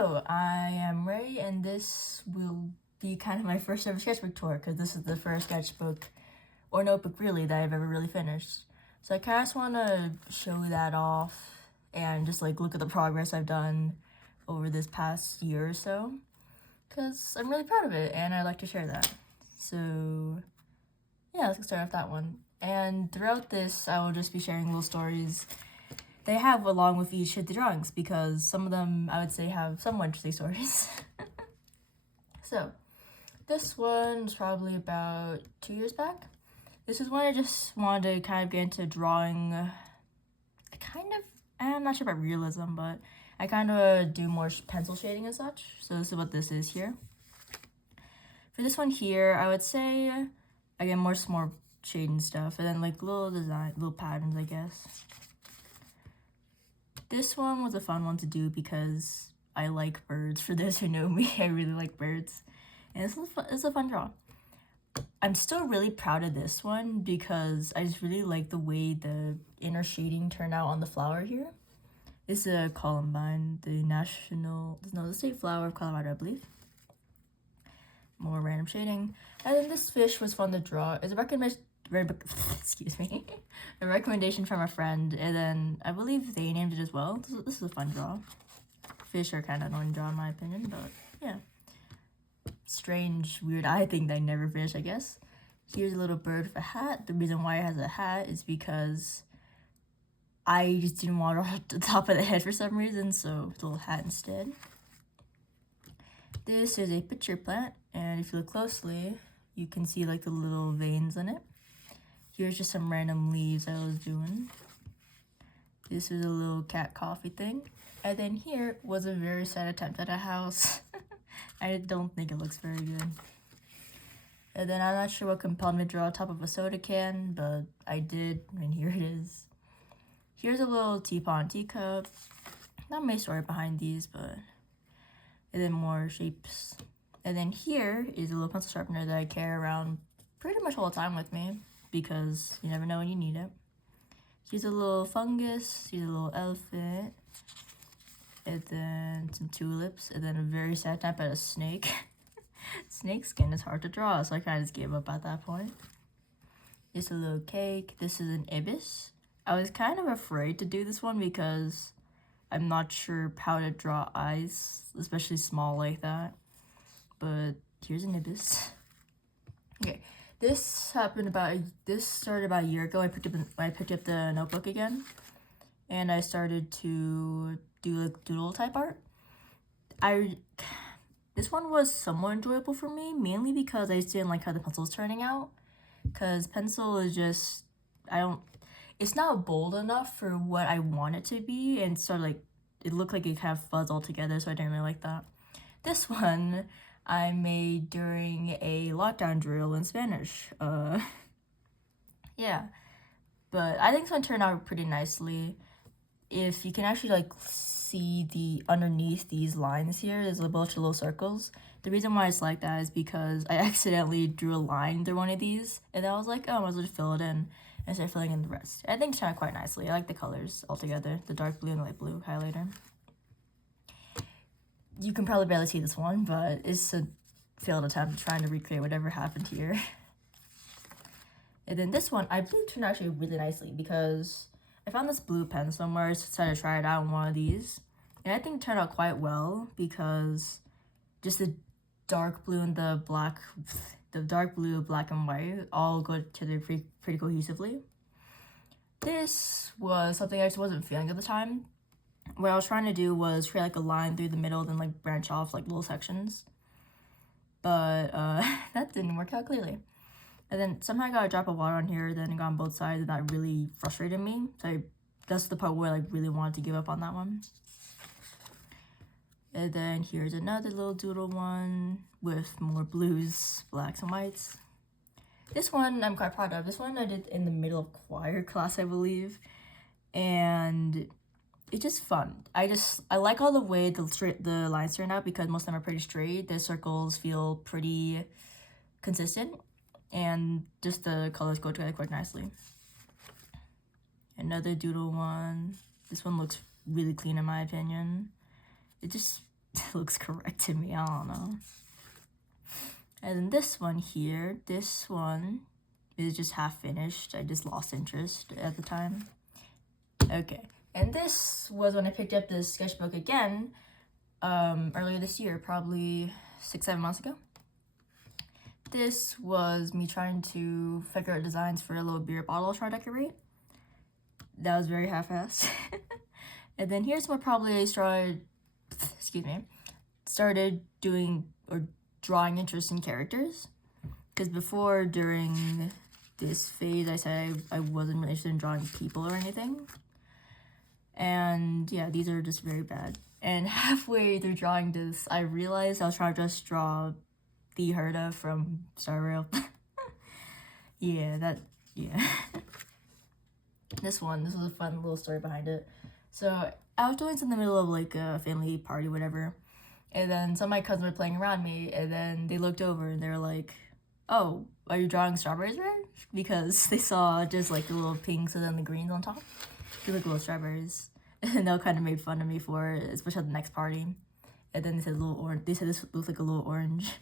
Hello, I am Ray, and this will be kind of my first ever sketchbook tour because this is the first sketchbook or notebook really that I've ever really finished. So I kind of just want to show that off and just like look at the progress I've done over this past year or so because I'm really proud of it and I'd like to share that. So yeah, let's get started with that one. And throughout this, I will just be sharing little stories they have along with each of the drawings because some of them I would say have somewhat interesting stories. So this one's probably about 2 years back. This is when I just wanted to kind of get into drawing I'm not sure about realism, but I kind of do more pencil shading and such. So this is what this is here. For this one here, I would say, again, more shading stuff, and then like little patterns, I guess. This one was a fun one to do because I like birds. For those who know me, I really like birds. And it's a fun draw. I'm still really proud of this one because I just really like the way the inner shading turned out on the flower here. This is a columbine, the state flower of Colorado, I believe. More random shading. And then this fish was fun to draw. It's a recommendation from a friend, and then I believe they named it as well. This is a fun draw. Fish are kind of annoying to draw in my opinion, but yeah. Strange, weird eye thing that I never finished, I guess. Here's a little bird with a hat. The reason why it has a hat is because I just didn't want it off the top of the head for some reason, so it's a little hat instead. This is a pitcher plant, and if you look closely, you can see like the little veins in it. Here's just some random leaves I was doing. This is a little cat coffee thing. And then here was a very sad attempt at a house. I don't think it looks very good. And then I'm not sure what compelled me to draw on top of a soda can, but I did, and here it is. Here's a little teapot and teacup. Not my story behind these, but... And then more shapes. And then here is a little pencil sharpener that I carry around pretty much all the time with me because you never know when you need it. Here's a little fungus, here's a little elephant, and then some tulips, and then a very sad type at a snake. Snake skin is hard to draw, so I kind of just gave up at that point. It's a little cake. This is an ibis. I was kind of afraid to do this one because I'm not sure how to draw eyes, especially small like that. But here's an ibis. Okay, this started about a year ago. I picked up the notebook again, and I started to do like doodle type art. This one was somewhat enjoyable for me, mainly because I just didn't like how the pencil was turning out. Cause pencil is just it's not bold enough for what I want it to be, and sort of like it looked like it kind of fuzzed all together, so I didn't really like that. This one I made during a lockdown drill in Spanish. Yeah, but I think this one turned out pretty nicely. If you can actually like see the underneath these lines here, there's a bunch of little circles. The reason why it's like that is because I accidentally drew a line through one of these, and then I was like, oh, I might as well just fill it in and start filling in the rest. I think it turned out quite nicely. I like the colors all together, the dark blue and the light blue highlighter. You can probably barely see this one, but it's a failed attempt trying to recreate whatever happened here. And then this one, I believe turned out actually really nicely because I found this blue pen somewhere, so I decided to try it out on one of these. And I think it turned out quite well because just the dark blue and the dark blue, black and white all go together pretty cohesively. This was something I just wasn't feeling at the time. What I was trying to do was create like a line through the middle, then like branch off like little sections. But that didn't work out clearly. And then somehow I got a drop of water on here, then it got on both sides, and that really frustrated me. So that's the part where I like really wanted to give up on that one. And then here's another little doodle one with more blues, blacks, and whites. This one I'm quite proud of. This one I did in the middle of choir class, I believe. And it's just fun. I like all the way the lines turn out because most of them are pretty straight. The circles feel pretty consistent. And just the colors go together quite nicely. Another doodle one. This one looks really clean in my opinion. It just looks correct to me. I don't know. And then this one here, this one is just half finished. I just lost interest at the time. Okay, and this was when I picked up this sketchbook again earlier this year, probably 6-7 months ago. This was me trying to figure out designs for a little beer bottle I was trying to decorate. That was very half-assed. And then here's what probably I started doing or drawing interest in characters. Because before, during this phase, I said I wasn't really interested in drawing people or anything. And yeah, these are just very bad. And halfway through drawing this, I realized I was trying to just draw the Herda from Star Rail. yeah. This was a fun little story behind it. So I was doing this in the middle of like a family party, whatever. And then some of my cousins were playing around me, and then they looked over and they were like, "Oh, are you drawing strawberries red?" Because they saw just like the little pinks and then the greens on top. They look little strawberries. And they all kind of made fun of me for it, especially at the next party. And then they said they said this looks like a little orange.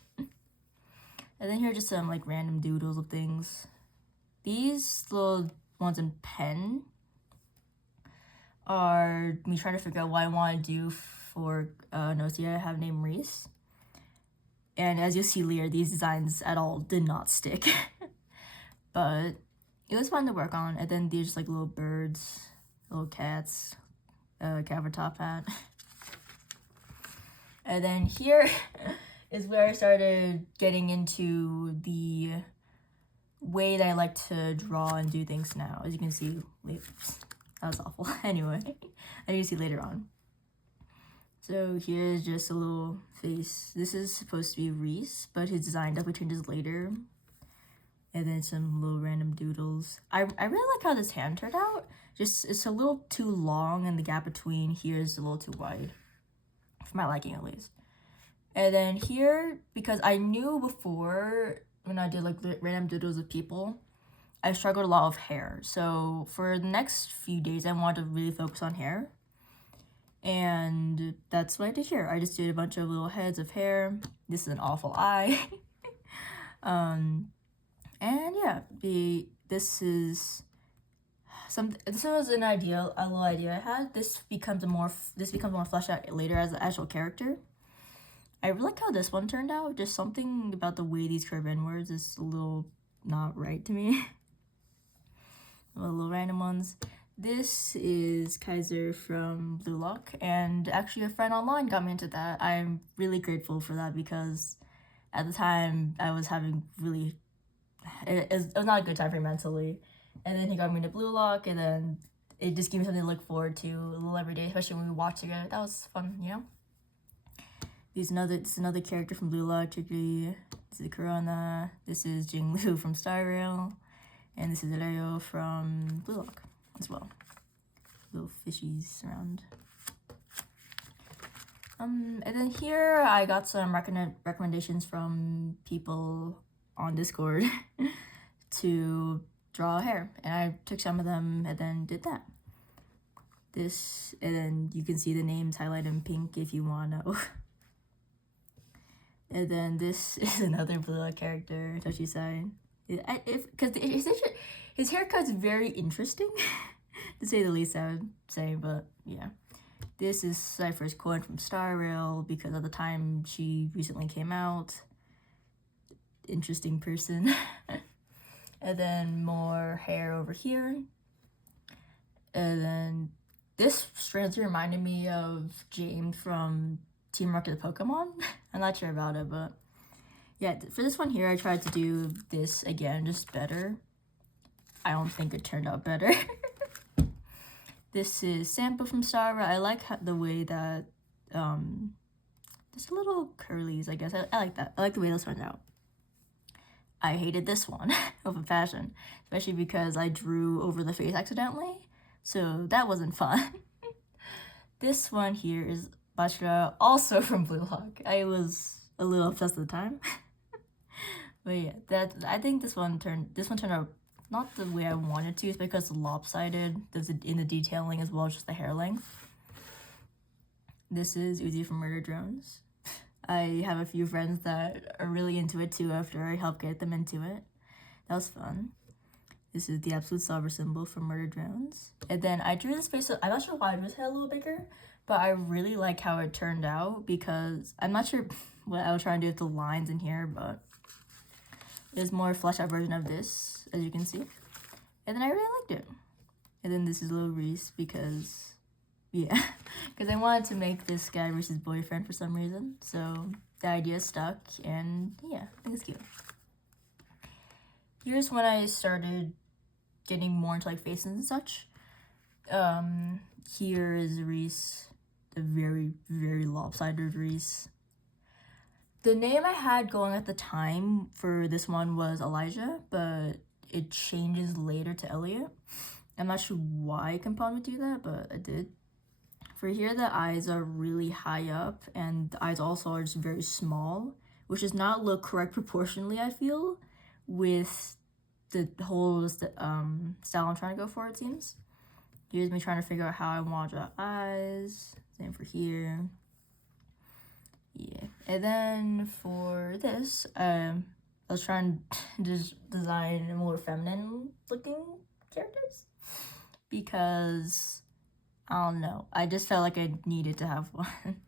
And then here are just some like random doodles of things. These little ones in pen are me trying to figure out what I want to do for an OC I have named Reese. And as you'll see later, these designs at all did not stick. But it was fun to work on. And then these just like little birds, little cats, cat with top hat. And then here is where I started getting into the way that I like to draw and do things now. As you can see, that was awful. Anyway, as you can see later on. So here's just a little face. This is supposed to be Reese, but his design definitely changes later. And then some little random doodles. I really like how this hand turned out. Just, it's a little too long, and the gap between here is a little too wide. For my liking, at least. And then here, because I knew before, when I did like random doodles of people, I struggled a lot with hair. So for the next few days, I wanted to really focus on hair. And that's what I did here. I just did a bunch of little heads of hair. This is an awful eye. And yeah, this was an idea, a little idea I had. This becomes more fleshed out later as an actual character. I really like how this one turned out. Just something about the way these curve inwards is a little not right to me. Little random ones. This is Kaiser from Blue Lock, and actually a friend online got me into that. I'm really grateful for that because at the time I was having it was not a good time for me mentally. And then he got me into Blue Lock, and then it just gave me something to look forward to a little every day, especially when we watched together. That was fun, you know? This is another character from Blue Lock. This is Corona. This is Jinglu from Star Rail. And this is Ryo from Blue Lock as well. Little fishies around. And then here I got some recommendations from people on Discord to draw hair, and I took some of them and then did that. This, and then you can see the names highlighted in pink if you want to know. And then this is another Blue Lock character, Toshi-san. Because his haircut's very interesting, to say the least, I would say, but yeah. This is Cypher's coin from Star Rail, because at the time she recently came out. Interesting person. And then more hair over here. And then this strangely reminded me of James from Team Rocket the Pokemon. I'm not sure about it, but yeah, for this one here, I tried to do this again, just better. I don't think it turned out better. This is Sampo from Star Rail. I like the way that, just a little curlies, I guess. I like that. I like the way this turned out. I hated this one with a passion, especially because I drew over the face accidentally, so that wasn't fun. This one here is Bashira, also from Blue Lock. I was a little obsessed at the time. But yeah, I think this one turned out not the way I wanted to. It's because it's lopsided. There's in the detailing as well as just the hair length. This is Uzi from Murder Drones. I have a few friends that are really into it too after I helped get them into it. That was fun. This is the absolute silver symbol from Murder Drones. And then I drew this face, I'm not sure why I drew this head a little bigger, but I really like how it turned out because I'm not sure what I was trying to do with the lines in here, but there's more fleshed out version of this, as you can see. And then I really liked it. And then this is little Reese because, yeah, because I wanted to make this guy Reese's boyfriend for some reason. So the idea stuck, and yeah, I think it's cute. Here's when I started getting more into like faces and such. Here is Reese, the very, very lopsided Reese. The name I had going at the time for this one was Elijah, but it changes later to Elliot. I'm not sure why I compelled me to do that, but I did. For here, the eyes are really high up, and the eyes also are just very small, which does not look correct proportionally, I feel, with the whole style I'm trying to go for, it seems. Here's me trying to figure out how I want to draw eyes. Same for here. Yeah, and then for this, I was trying to just design more feminine looking characters because I don't know, I just felt like I needed to have one.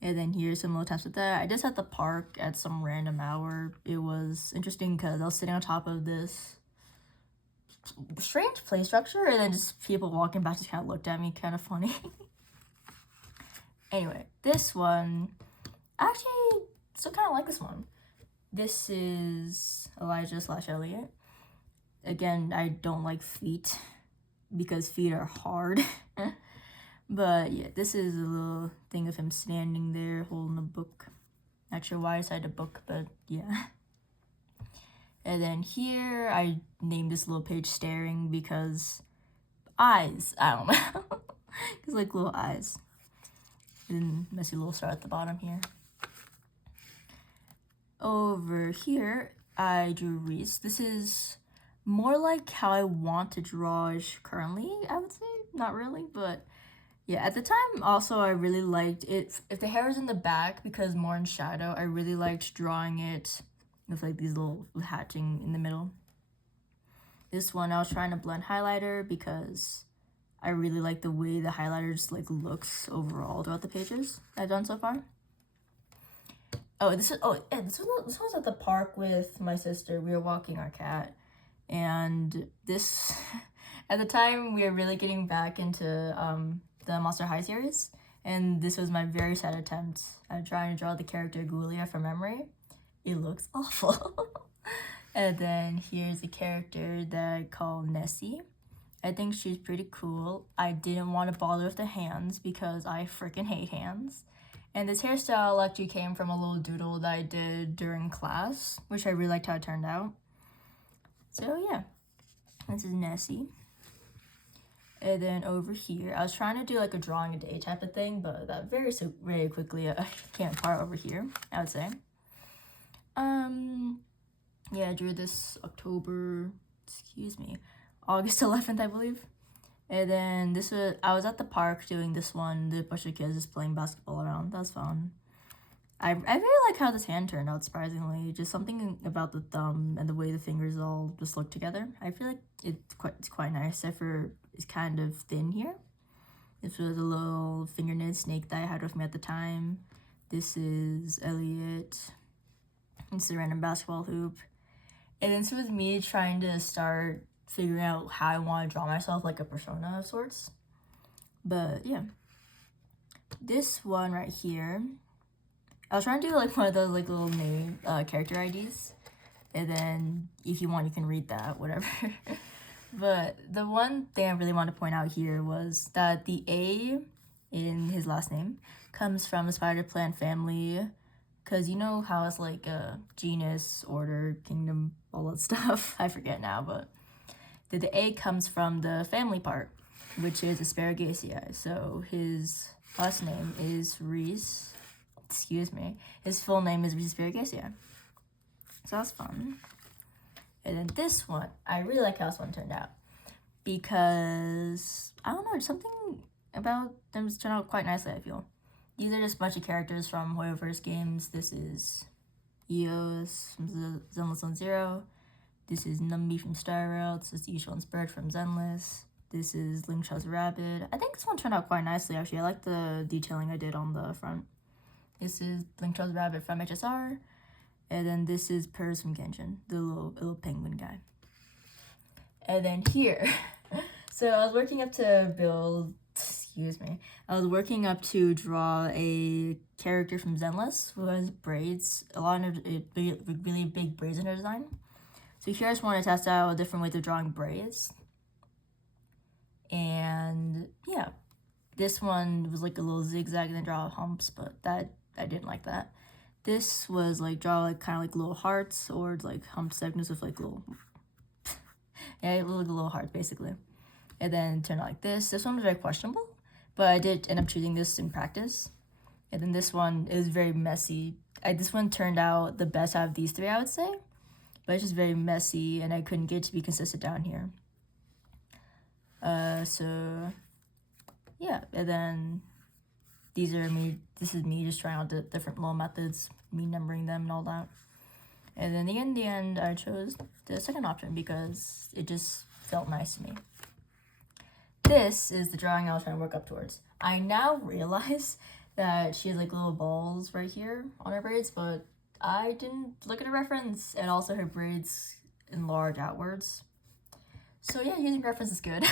And then here's some little tips with that. I just at the park at some random hour. It was interesting because I was sitting on top of this strange play structure, and then just people walking by just kind of looked at me, kind of funny. Anyway, this one, actually, still kind of like this one. This is Elijah / Elliot. Again, I don't like feet because feet are hard. But yeah, this is a little thing of him standing there holding a book. Not sure why I decided a book, but yeah. And then here, I named this little page Staring because eyes, I don't know. It's like little eyes. And messy little star at the bottom here. Over here, I drew Reese. This is more like how I want to draw currently, I would say. Not really, but yeah, at the time, also, I really liked it. If the hair was in the back, because more in shadow, I really liked drawing it with like these little hatching in the middle. This one, I was trying to blend highlighter because I really like the way the highlighter just like looks overall throughout the pages I've done so far. Oh, this was at the park with my sister. We were walking our cat, and this at the time we were really getting back into the Monster High series, and this was my very sad attempt at trying to draw the character Gulia from memory. It looks awful. And then here's a character that I call Nessie. I think she's pretty cool. I didn't want to bother with the hands because I freaking hate hands. And this hairstyle actually came from a little doodle that I did during class, which I really liked how it turned out. So yeah, this is Nessie. And then over here, I was trying to do like a drawing a day type of thing, but that very quickly came apart over here, I would say. Yeah, I drew this August 11th, I believe. And then I was at the park doing this one, the bunch of kids just playing basketball around. That was fun. I really like how this hand turned out, surprisingly. Just something about the thumb and the way the fingers all just look together. I feel like it's quite nice, except for it's kind of thin here. This was a little finger knit snake that I had with me at the time. This is Elliot. It's a random basketball hoop. And this was me trying to start figuring out how I want to draw myself, like a persona of sorts. But yeah. This one right here, I was trying to do like one of those like little name character IDs. And then if you want, you can read that, whatever. But the one thing I really want to point out here was that the A in his last name comes from the spider plant family. Because you know how it's like a genus, order, kingdom, all that stuff. I forget now, but the A comes from the family part, which is Asparagaceae. So his last name is Reese. Excuse me. His full name is Reese Asparagaceae. So that's fun. And then this one, I really like how this one turned out. Because, I don't know, something about them just turned out quite nicely, I feel. These are just a bunch of characters from Hoyoverse games. This is Eos from Zenless Zone Zero. This is Numby from Star Rail. This is Yishuan's Bird from Zenless. This is Linkshaw's Rabbit. I think this one turned out quite nicely, actually. I like the detailing I did on the front. This is Linkshaw's Rabbit from HSR. And then this is Purrs from Genshin, the little penguin guy. And then here, so I was working up to build, I was working up to draw a character from Zenless who has braids, a lot of really big braids in her design. So here I just want to test out different ways of drawing braids. And yeah, this one was like a little zigzag and then draw humps, but I didn't like that. This was like draw like kind of like little hearts or like hump segments with like little, yeah, little hearts basically. And then turn out like this. This one was very questionable, but I did end up choosing this in practice. And then this one is very messy. This one turned out the best out of these three, I would say, but it's just very messy and I couldn't get it to be consistent down here. So yeah, and then this is me just trying out the different little methods, me numbering them and all that. And then in the end, I chose the second option because it just felt nice to me. This is the drawing I was trying to work up towards. I now realize that she has like little balls right here on her braids, but I didn't look at a reference, and also her braids enlarge outwards. So yeah, using reference is good.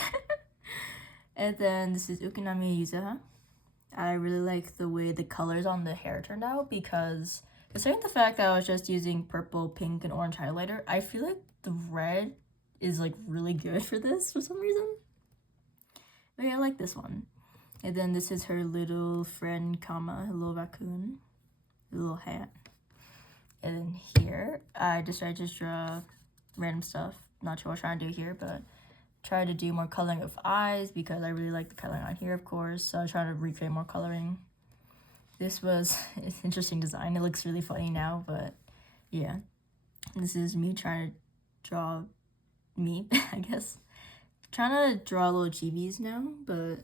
And then this is Ukinami Yuzuha. I really like the way the colors on the hair turned out because considering the fact that I was just using purple, pink, and orange highlighter, I feel like the red is like really good for this for some reason. But yeah, I like this one. And then this is her little friend, Kama, her little raccoon, little hat. And then here, I tried to draw random stuff. Not sure what I'm trying to do here, but try to do more coloring of eyes because I really like the coloring on here, of course. So I try to recreate more coloring. This was an interesting design. It looks really funny now, but yeah. This is me trying to draw me, I guess. Trying to draw little chibis now, but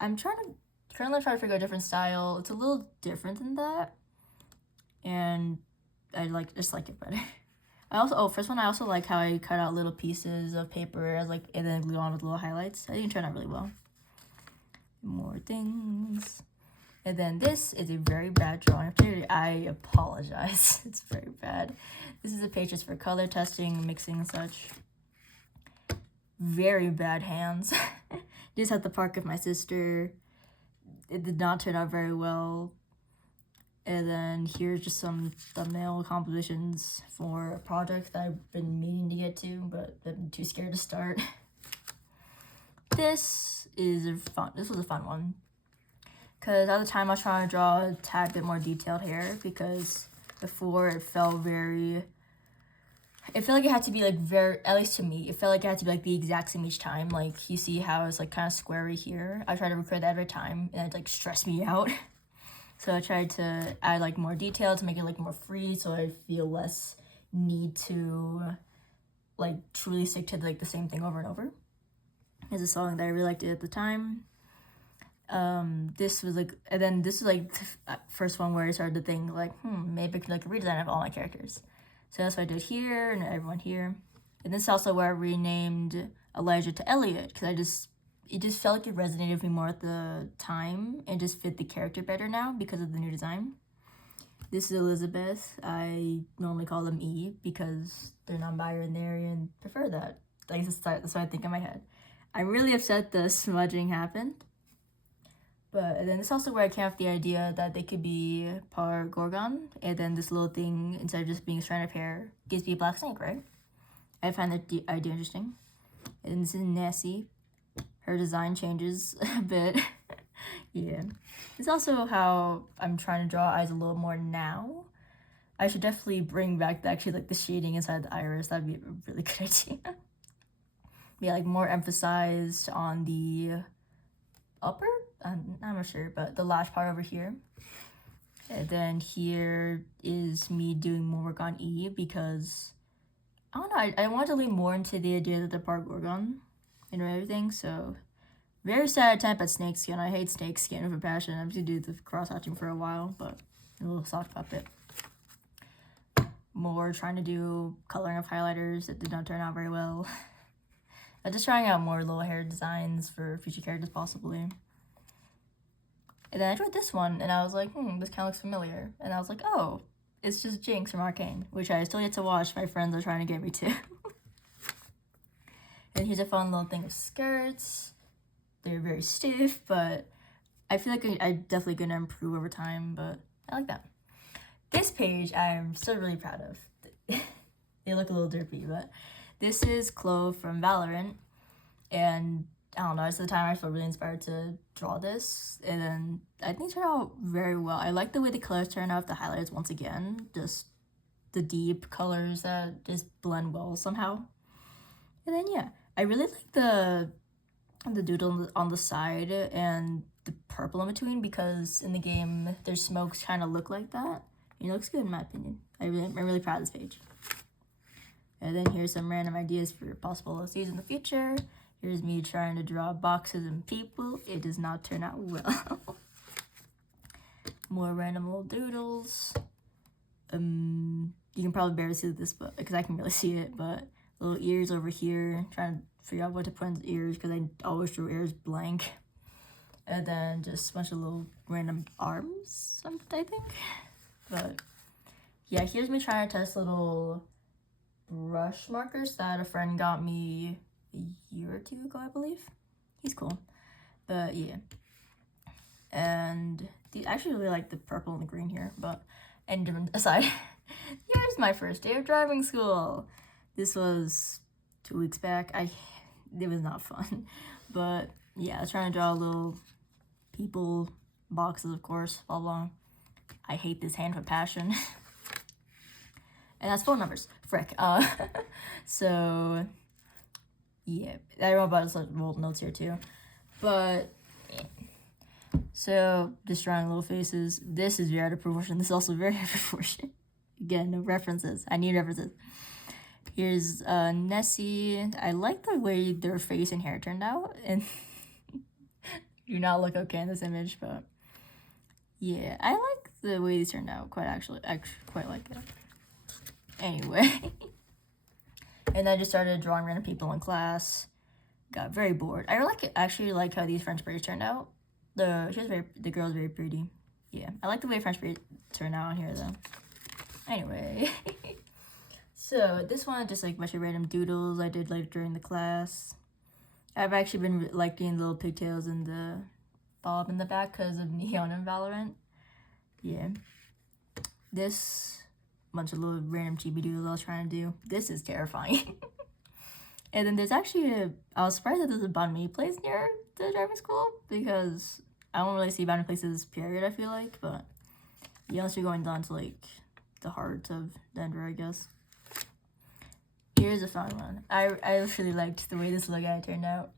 I'm currently trying to figure out a different style. It's a little different than that, and I just like it better. I also like how I cut out little pieces of paper as like and then glue on with little highlights. I think it turned out really well. More things. And then this is a very bad drawing. I apologize. It's very bad. This is a page just for color testing, mixing and such. Very bad hands. Just had the park of my sister. It did not turn out very well. And then here's just some thumbnail compositions for a project that I've been meaning to get to, but I'm too scared to start. This was a fun one. Because at the time I was trying to draw a tad bit more detailed hair because before it felt like it had to be like at least to me, it felt like it had to be like the exact same each time. Like you see how it's like kind of squarey here. I tried to recreate that every time and it like stressed me out. So I tried to add like more detail to make it like more free so I feel less need to like truly stick to like the same thing over and over. It's a song that I really liked it at the time. This was like the first one where I started to think like, maybe I could like redesign of all my characters. So that's what I did here and everyone here. And this is also where I renamed Elijah to Elliot because it just felt like it resonated with me more at the time and just fit the character better now because of the new design. This is Elizabeth. I normally call them E because they're non-binary and prefer that. Like that's what I think in my head. I'm really upset the smudging happened. But then this is also where I came up with the idea that they could be part Gorgon, and then this little thing, instead of just being a strand of hair, gives me a black snake, right? I find that idea interesting. And this is Nessie. Her design changes a bit. Yeah. It's also how I'm trying to draw eyes a little more now. I should definitely bring back the shading inside the iris. That'd be a really good idea. Yeah, like more emphasized on the upper? I'm not sure, but the lash part over here. And then here is me doing more work on E because, I don't know, I wanted to lean more into the idea that the part Gorgon and everything, so Very sad attempt at snake skin. I hate snake skin with a passion. I'm just gonna do the cross-hatching for a while, but a little sock puppet. More trying to do coloring of highlighters that did not turn out very well. I'm just trying out more little hair designs for future characters possibly. And then I tried this one, and I was like, this kind of looks familiar. And I was like, oh, it's just Jinx from Arcane, which I still yet to watch. My friends are trying to get me to. And here's a fun little thing of skirts. They're very stiff, but I feel like I'm definitely gonna improve over time, but I like that. This page I'm still really proud of. They look a little derpy, but this is Clove from Valorant, and I don't know, it's the time I feel really inspired to draw this, and then I think it turned out very well. I like the way the colors turn out, the highlights once again, just the deep colors that just blend well somehow. And then yeah, I really like the doodle on the side and the purple in between, because in the game their smokes kind of look like that. It looks good in my opinion. I'm really proud of this page. And then here's some random ideas for possible OCs in the future. Here's me trying to draw boxes and people. It does not turn out well. More random little doodles. You can probably barely see this, but because I can really see it, but little ears over here. Trying to figure out what to put in the ears because I always drew ears blank. And then just a bunch of little random arms, I think. But yeah, here's me trying to test little brush markers that a friend got me a year or two ago, I believe. He's cool. But yeah. And I actually really like the purple and the green here, but and different aside. Here's my first day of driving school. This was 2 weeks back. It was not fun. But yeah, I was trying to draw little people, boxes of course, blah blah. I hate this hand with passion. And that's phone numbers. Frick. So yeah, I wrote about some little notes here too. But yeah. So just drawing little faces. This is very out of proportion. This is also very out of proportion. Again, no references. I need references. Here's Nessie. I like the way their face and hair turned out, and do not look okay in this image, but yeah, I like the way these turned out. I quite like it. Anyway, and I just started drawing random people in class. Got very bored. I actually like how these French braids turned out. The girl's very pretty. Yeah, I like the way French braids turned out on here though. Anyway, so this one just like a bunch of random doodles I did like during the class. I've actually been liking the little pigtails and the bob in the back because of Neon and Valorant. Yeah. This bunch of little random chibi doodles I was trying to do. This is terrifying. And then there's actually I was surprised that there's a banh mi place near the driving school because I don't really see banh mi places period, I feel like, but yeah, unless you're going down to like the heart of Denver, I guess. Here's a fun one. I really liked the way this little guy turned out.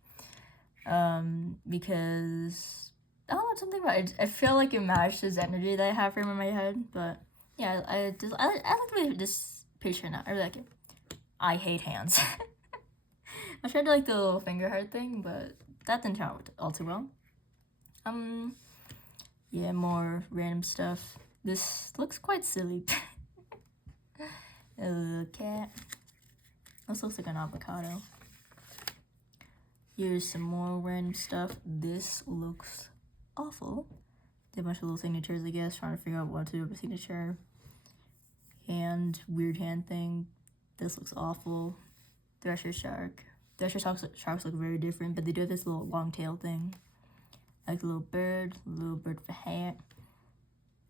Because I don't know, something about it. I feel like it matched his energy that I have for him in my head, but yeah, I like the way this page turned out. I really like it. I hate hands. I tried to like the little finger heart thing, but that didn't turn out all too well. Yeah, more random stuff. This looks quite silly. A little cat. This looks like an avocado. Here's some more random stuff. This looks awful. Did a bunch of little signatures, I guess, trying to figure out what to do with a signature. Hand, weird hand thing. This looks awful. Thresher shark. Thresher sharks look very different, but they do have this little long tail thing. Like a little bird with a hat.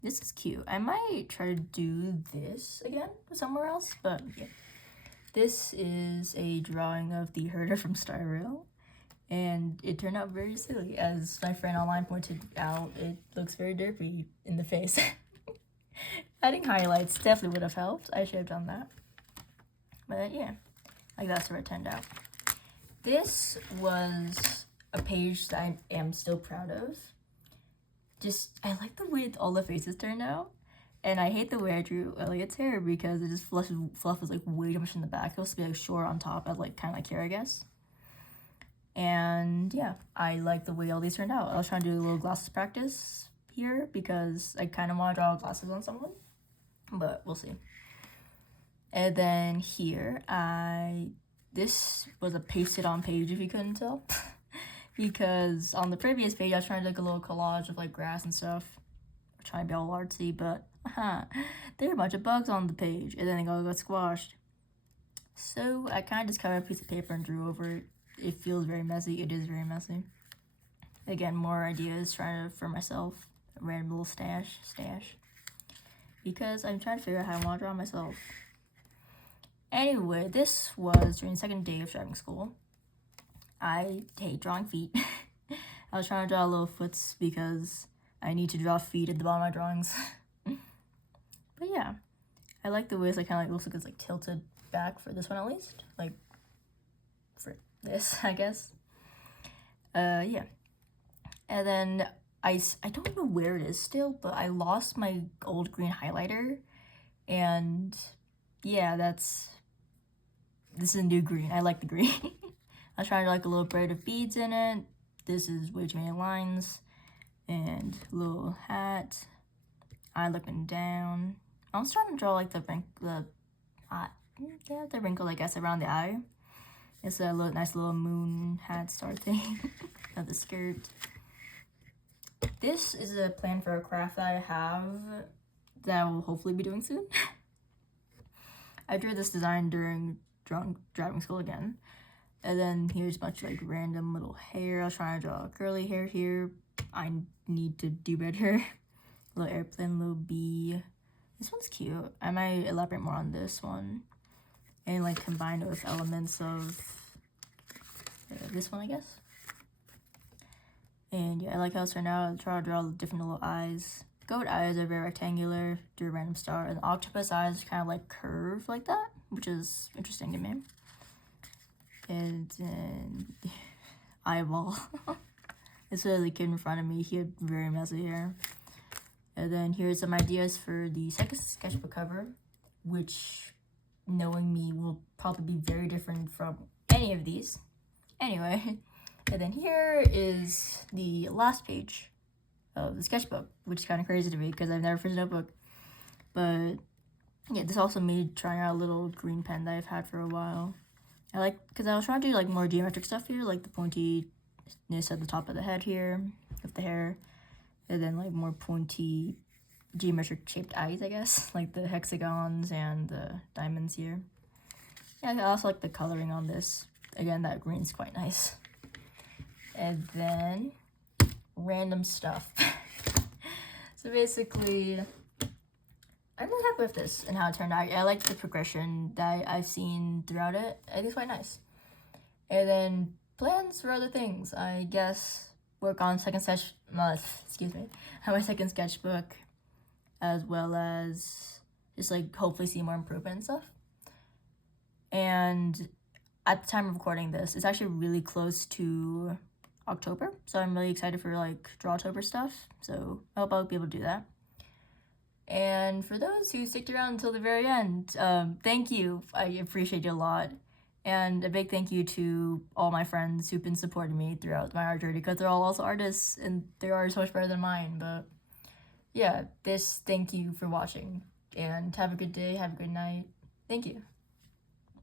This is cute. I might try to do this again somewhere else, but yeah. This is a drawing of the herder from Star Rail, and it turned out very silly. As my friend online pointed out, it looks very derpy in the face. Adding highlights definitely would have helped. I should have done that. But yeah, like that's where it turned out. This was a page that I am still proud of. I like the way all the faces turned out. And I hate the way I drew Elliot's hair because it just fluff was like way too much in the back. It was supposed to be like short on top, as like kind of like here, I guess. And yeah, I like the way all these turned out. I was trying to do a little glasses practice here because I kind of want to draw glasses on someone, but we'll see. And then here, this was a pasted on page if you couldn't tell. Because on the previous page I was trying to do like a little collage of like grass and stuff. I'm trying to be all artsy, but there are a bunch of bugs on the page and then they all got squashed. So I kind of just covered a piece of paper and drew over it. It feels very messy. It is very messy. Again, more ideas for myself. A random little stash. Because I'm trying to figure out how I want to draw myself. Anyway, this was during the second day of driving school. I hate drawing feet. I was trying to draw little foots because I need to draw feet at the bottom of my drawings. But yeah, I like the way it's like kind of like looks like it's like tilted back for this one at least. Like for this, I guess. Yeah. And then I don't know where it is still, but I lost my old green highlighter. And yeah, this is a new green. I like the green. I was trying to like a little braid of beads in it. This is way too many lines. And little hat. Eye looking down. I was trying to draw like the wrinkle, I guess, around the eye. It's a nice little moon hat star thing of the skirt. This is a plan for a craft that I have that I will hopefully be doing soon. I drew this design during driving school again. And then here's a bunch of like random little hair. I was trying to draw curly hair here. I need to do better. Little airplane, little bee. This one's cute. I might elaborate more on this one. And like combine it with elements of this one, I guess. And yeah, I like how it's turned out. I try to draw different little eyes. Goat eyes are very rectangular, do a random star. And octopus eyes kind of like curve like that, which is interesting to me. And then eyeball. This was the kid in front of me. He had very messy hair. And then here's some ideas for the second sketchbook cover, which, knowing me, will probably be very different from any of these. Anyway, and then here is the last page of the sketchbook, which is kind of crazy to me because I've never finished a notebook. But yeah, this also made trying out a little green pen that I've had for a while. Because I was trying to do like more geometric stuff here, like the pointiness at the top of the head here with the hair, and then like more pointy geometric shaped eyes, I guess, like the hexagons and the diamonds here. Yeah, I also like the coloring on this. Again, that green's quite nice. And then random stuff. So basically, I'm really happy with this and how it turned out. I like the progression that I've seen throughout it. I think it's quite nice. And then plans for other things. I guess work on my second sketchbook, as well as just like hopefully see more improvement and stuff. And at the time of recording this, it's actually really close to October, so I'm really excited for like Drawtober stuff. So I hope I'll be able to do that. And for those who sticked around until the very end, thank you. I appreciate you a lot. And a big thank you to all my friends who've been supporting me throughout my art journey, because they're all also artists and their art is so much better than mine. But yeah, thank you for watching, and have a good day, have a good night. Thank you.